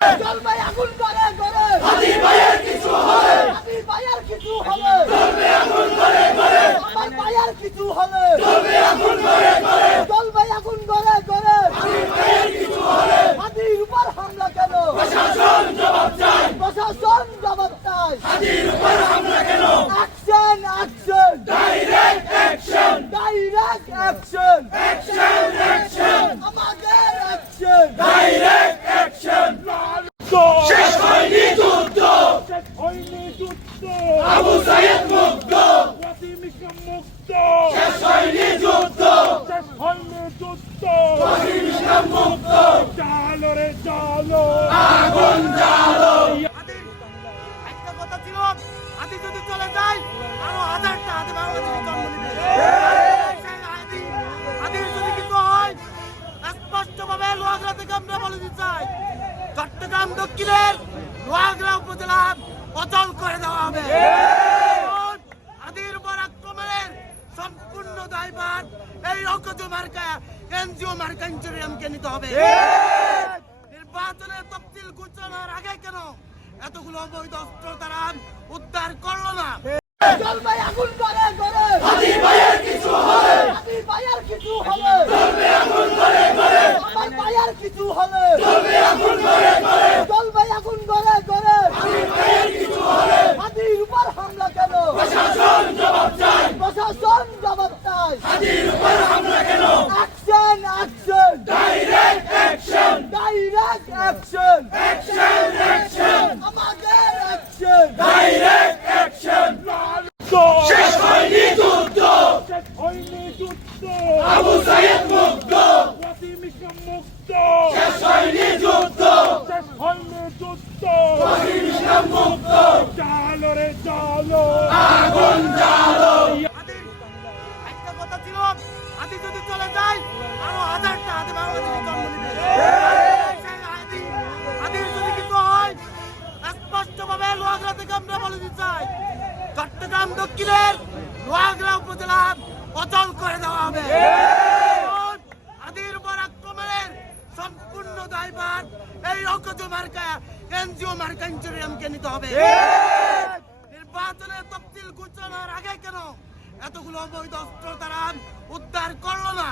জলবাই আগুন করে করে হাদি ভাইয়ের কিছু হলে হাদি ভাইয়ের কিছু হলে জ্বলবে আগুন করে করে আমার ভাইয়ের কিছু হলে জ্বলবে আগুন করে করে জলবাই আগুন করে করে হাদি ভাইয়ের কিছু হলে হাদির উপর হামলা কেন প্রশাসন জবাব চাই প্রশাসন জবাব চাই হাদির উপর হামলা কেন action action direct action direct action action action আমাদের অ্যাকশন ডাইরেক্ট অ্যাকশন শেষ হয়নি যুদ্ধ আবু সাইদ মুক্ত শেষ হয়নি যুদ্ধ ওয়াসিম ইসলাম মুক্ত আগুন জ্বালো একটা কথা ছিল হাদি যদি চলে যায় আরো হাজারটা হাদি বাংলাদেশে জন্ম নেবে হাদির যদি কিছু হয় স্পষ্টভাবে লোহাগড়া থেকে আমরা বলে দিতে চাই চট্টগ্রাম দক্ষিণের লোহাগড়া উপজেলা অচল করে দেওয়া হবে হাদির উপর আক্রমণের সম্পূর্ণ দায়ভার এই অকজ মার্কা এনজিও মার্কা ইনচুরিয়ামকে নিতে হবে নির্বাচনের তফসিল ঘোষণার আগে কেন এতগুলো অবৈধ অস্ত্র তারা উদ্ধার করলো না জলবাই আগুন করে করে হাদি ভাইয়ের কিছু হলে হাদি ভাইয়ের কিছু হলে জ্বলবে আগুন করে করে আমার ভাইয়ের কিছু হলে জ্বলবে আগুন করে করে জলবাই আগুন করে করে হাদি ভাইয়ের কিছু হলে হাদির উপর হামলা কেন প্রশাসন জবাব চাই প্রশাসন জবাব চাই হাদির উপর হামলা কেন action action direct action direct action action action আমাদের অ্যাকশন ডাইরেক্ট অ্যাকশন শেষ হয়নি যুদ্ধ আবু সাইদ মুক্ত শেষ হয়নি যুদ্ধ ওয়াসিম ইসলাম মুক্ত আগুন জ্বালো হাদির একটা কথা ছিল হাদি যদি চলে যায় আরো হাজারটা হাদি বাংলাদেশে জন্ম নেবে হাদির যদি কিছু হয় স্পষ্টভাবে লোহাগড়া থেকে আমরা বলে দিতে চাই চট্টগ্রাম দক্ষিণের লোহাগড়া উপজেলা অচল করে দেওয়া হবে হাদির উপর আক্রমণের সম্পূর্ণ দায়ভার এই অকজ মার্কা এনজিও মার্কা ইনচুরিয়ামকে নিতে হবে নির্বাচনের তফসিল ঘোষণার আগে কেন এতগুলো অবৈধ অস্ত্র তারা উদ্ধার করলো না